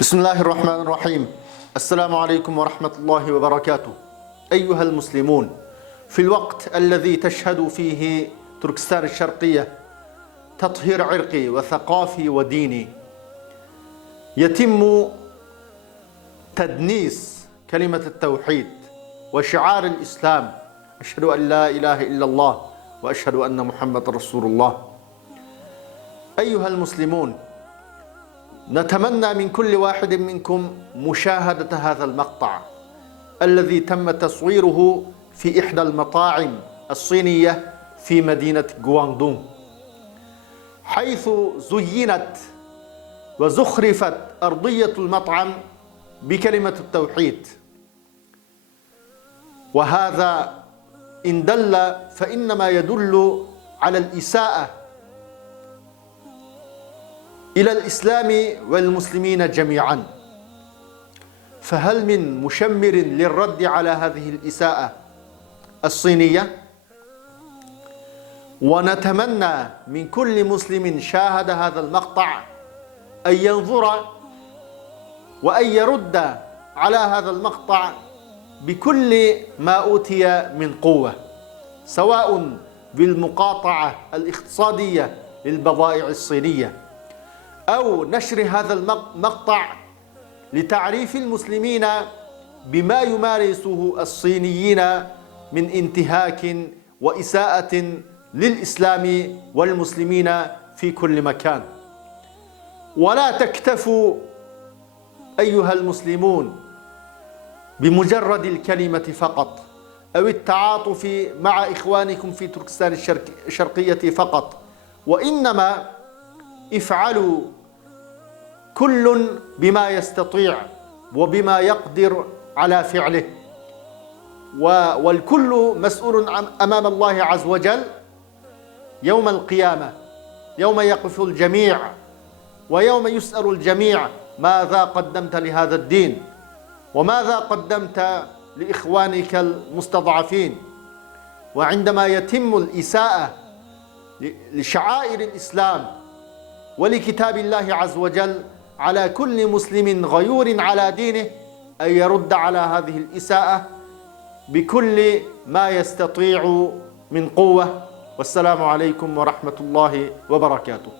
بسم الله الرحمن الرحيم. السلام عليكم ورحمة الله وبركاته. أيها المسلمون، في الوقت الذي تشهد فيه تركستان الشرقية تطهير عرقي وثقافي وديني، يتم تدنيس كلمة التوحيد وشعار الإسلام: أشهد أن لا إله إلا الله وأشهد أن محمد رسول الله. أيها المسلمون، نتمنى من كل واحد منكم مشاهدة هذا المقطع الذي تم تصويره في إحدى المطاعم الصينية في مدينة غواندونغ، حيث زينت وزخرفت أرضية المطعم بكلمة التوحيد. وهذا إن دل فإنما يدل على الإساءة إلى الإسلام والمسلمين جميعا. فهل من مشمر للرد على هذه الإساءة الصينية؟ ونتمنى من كل مسلم شاهد هذا المقطع أن ينظر وأن يرد على هذا المقطع بكل ما أوتي من قوة، سواء بالمقاطعة الاقتصادية للبضائع الصينية أو نشر هذا المقطع لتعريف المسلمين بما يمارسه الصينيين من انتهاك وإساءة للإسلام والمسلمين في كل مكان. ولا تكتفوا أيها المسلمون بمجرد الكلمة فقط أو التعاطف مع إخوانكم في تركستان الشرقية فقط، وإنما افعلوا كل بما يستطيع وبما يقدر على فعله، والكل مسؤول أمام الله عز وجل يوم القيامة، يوم يقف الجميع ويوم يسأل الجميع: ماذا قدمت لهذا الدين؟ وماذا قدمت لإخوانك المستضعفين؟ وعندما يتم الإساءة لشعائر الإسلام ولكتاب الله عز وجل، على كل مسلم غيور على دينه أن يرد على هذه الإساءة بكل ما يستطيع من قوة. والسلام عليكم ورحمة الله وبركاته.